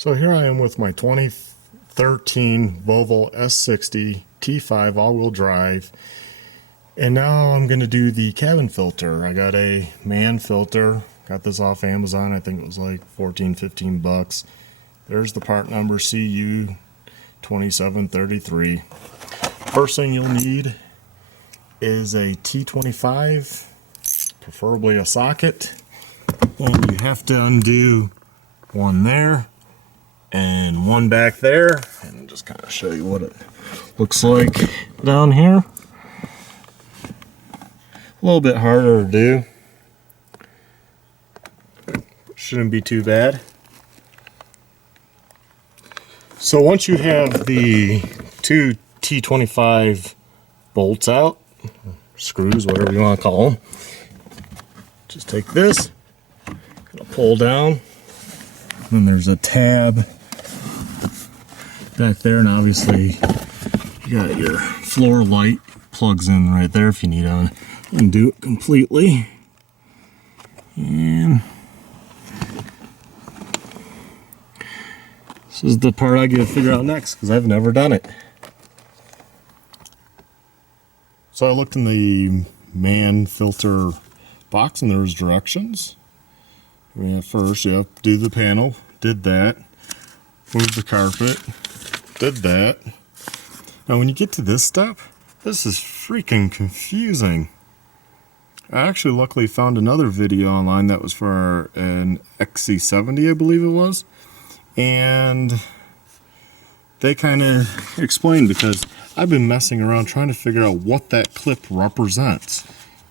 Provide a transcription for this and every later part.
So here I am with my 2013 Volvo S60 T5 all-wheel drive, and now I'm going to do the cabin filter. I got a Mann-Filter, got this off Amazon. I think it was like 14-15 bucks. There's the part number CU2733. First thing you'll need is a T25, preferably a socket, and you have to undo one there and one back there, and just kind of show you what it looks like down here. A little bit harder to do, shouldn't be too bad. So once you have the two T25 bolts out, screws, whatever you want to call them, just take this, pull down, and there's a tab back there, and obviously you got your floor light plugs in right there if you need to undo it completely. And this is the part I get to figure out next because I've never done it. So I looked in the Mann-Filter box and there was directions. First you have to do the panel, did that. Move the carpet, did that. Now when you get to this step, this is freaking confusing. I actually luckily found another video online that was for an XC70, I believe it was. And they kind of explained, because I've been messing around trying to figure out what that clip represents.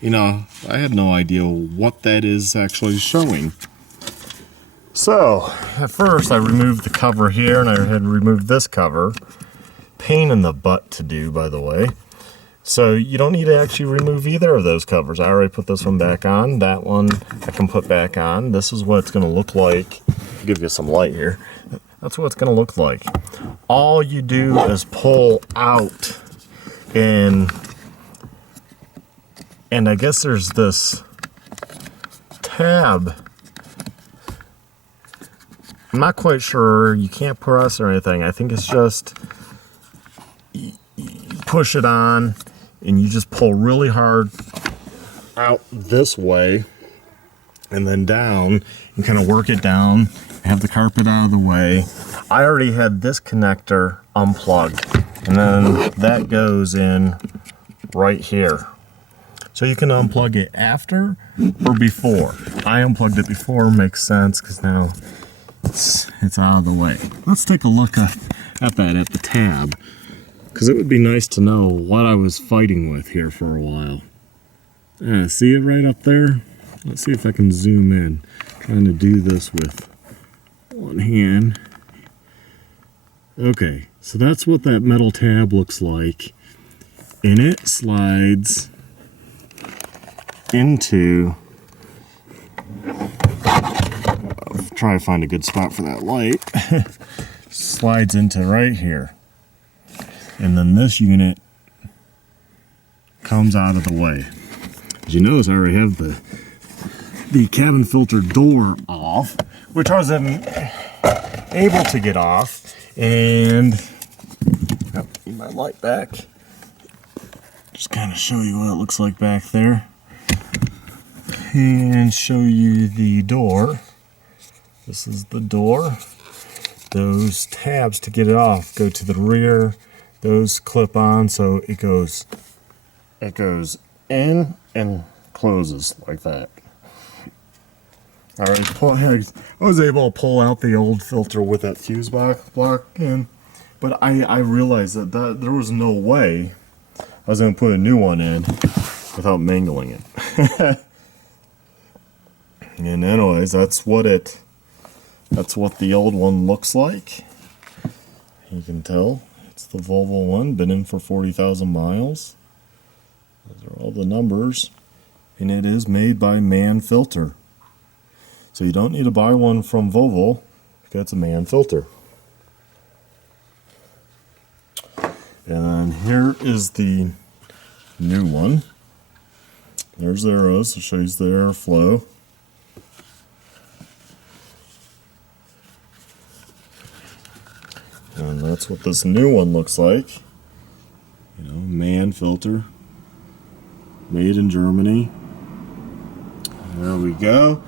You know, I had no idea what that is actually showing. So, at first I removed the cover here, and I had removed this cover. Pain in the butt to do, by the way. So you don't need to actually remove either of those covers. I already put this one back on. That one I can put back on. This is what it's going to look like. I'll give you some light here. That's what it's going to look like. All you do is pull out, and I guess there's this tab. I'm not quite sure. You can't press or anything. I think it's just you push it on and you just pull really hard out this way and then down and kind of work it down. Have the carpet out of the way. I already had this connector unplugged, and then that goes in right here. So you can unplug it after or before. I unplugged it before, makes sense because now it's out of the way. Let's take a look at that at the tab, because it would be nice to know what I was fighting with here for a while. See it right up there? Let's see if I can zoom in. Trying to do this with one hand. Okay, so that's what that metal tab looks like, and it slides into, I'll try to find a good spot for that light. Slides into right here, and then this unit comes out of the way. As you notice, I already have the cabin filter door off, which I was able to get off, and need my light back. Just kind of show you what it looks like back there, and show you the door. This is the door. Those tabs to get it off go to the rear. Those clip on, so it goes in and closes like that. I was able to pull out the old filter with that fuse block in, but I realized that there was no way I was going to put a new one in without mangling it. And anyways, that's what the old one looks like. You can tell it's the Volvo one, been in for 40,000 miles. Those are all the numbers, and it is made by Mann-Filter. So you don't need to buy one from Volvo because it's a Mann-Filter. And then here is the new one. There's the arrows, it shows the airflow. And that's what this new one looks like. You know, Mann-Filter, made in Germany. There we go.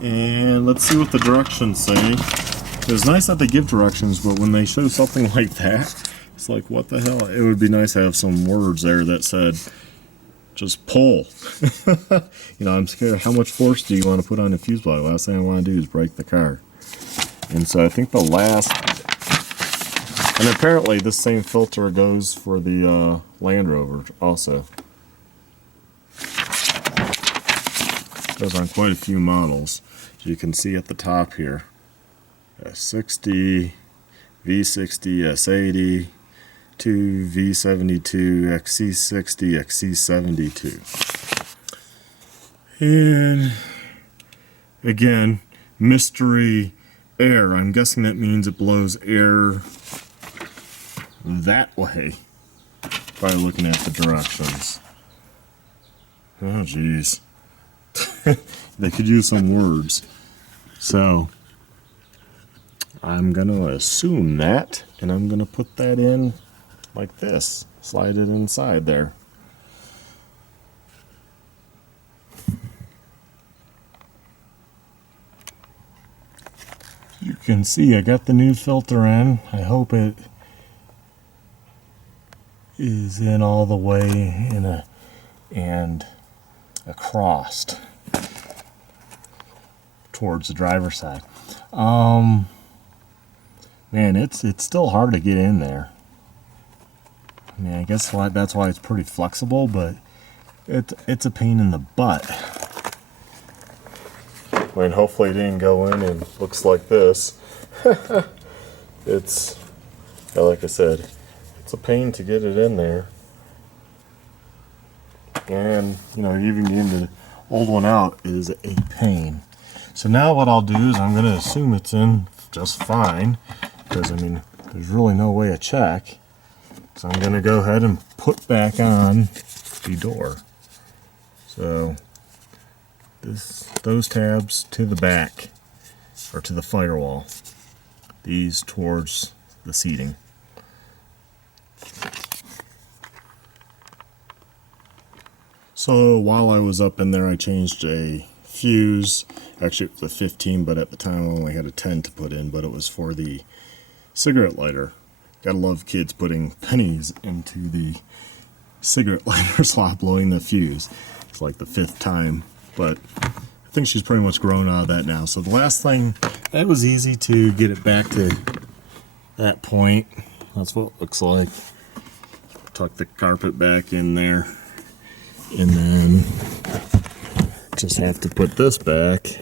And let's see what the directions say. It was nice that they give directions, but when they show something like that, it's like, what the hell? It would be nice to have some words there that said, just pull. You know, I'm scared. How much force do you want to put on the fuse block? Last thing I want to do is break the car. And so I think the last, and apparently this same filter goes for the Land Rover also. Goes on quite a few models. You can see at the top here, S60, V60, S80, 2 V72, XC60, XC72. And again, mystery air. I'm guessing that means it blows air that way by looking at the directions. Oh geez. They could use some words. So I'm gonna assume that, and I'm gonna put that in like this, slide it inside there. You can see I got the new filter in. I hope it is in all the way and across towards the driver's side. Man, it's still hard to get in there. I mean, I guess that's why it's pretty flexible, but it's a pain in the butt. I mean, hopefully it didn't go in and looks like this. It's, like I said, it's a pain to get it in there. And, you know, even getting the old one out is a pain. So now what I'll do is I'm going to assume it's in just fine, because, I mean, there's really no way to check. So I'm going to go ahead and put back on the door. So those tabs to the back, or to the firewall. These towards the seating. So while I was up in there, I changed a fuse. Actually, it was a 15, but at the time I only had a 10 to put in, but it was for the cigarette lighter. Gotta love kids putting pennies into the cigarette lighter slot, blowing the fuse. It's like the 5th time, but I think she's pretty much grown out of that now. So the last thing, that was easy to get it back to that point. That's what it looks like. Tuck the carpet back in there, and then just have to put this back.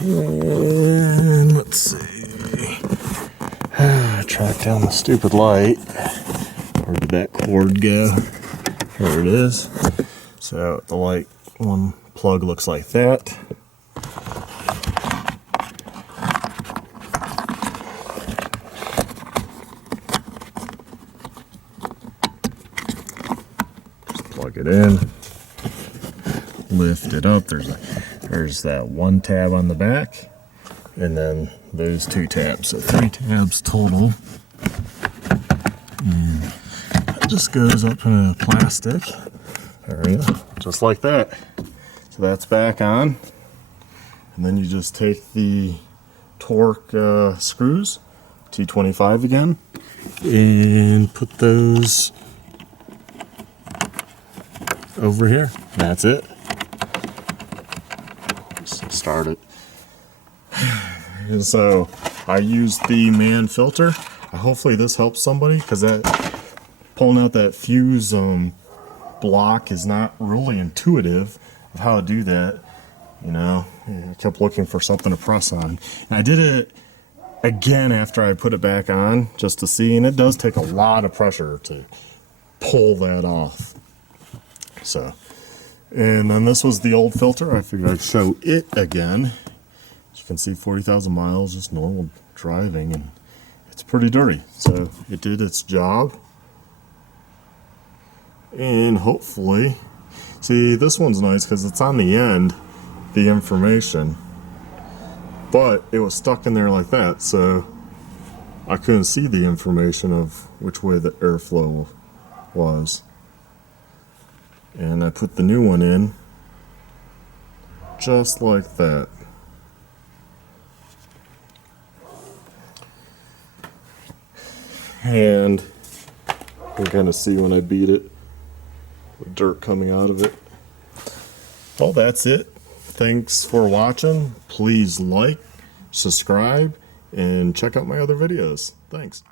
And let's see. Track down the stupid light. Where did that cord go? There it is. So the light one plug looks like that. Just plug it in. Lift it up. There's that one tab on the back, and then those 2 tabs. So 3 tabs total. And that just goes up in a plastic area, just like that. So that's back on. And then you just take the torque screws, T25 again, and put those over here. That's it. Start it. And so I used the Mann-Filter. Hopefully this helps somebody, because that pulling out that fuse block is not really intuitive of how to do that. You know, I kept looking for something to press on. And I did it again after I put it back on just to see, and it does take a lot of pressure to pull that off. So, and then this was the old filter. I figured I'd show it again. As you can see, 40,000 miles, just normal driving, and it's pretty dirty. So it did its job. And hopefully, see, this one's nice because it's on the end, the information, but it was stuck in there like that. So I couldn't see the information of which way the airflow was. And I put the new one in just like that. And you can kind of see when I beat it, the dirt coming out of it. Well, that's it. Thanks for watching. Please like, subscribe, and check out my other videos. Thanks.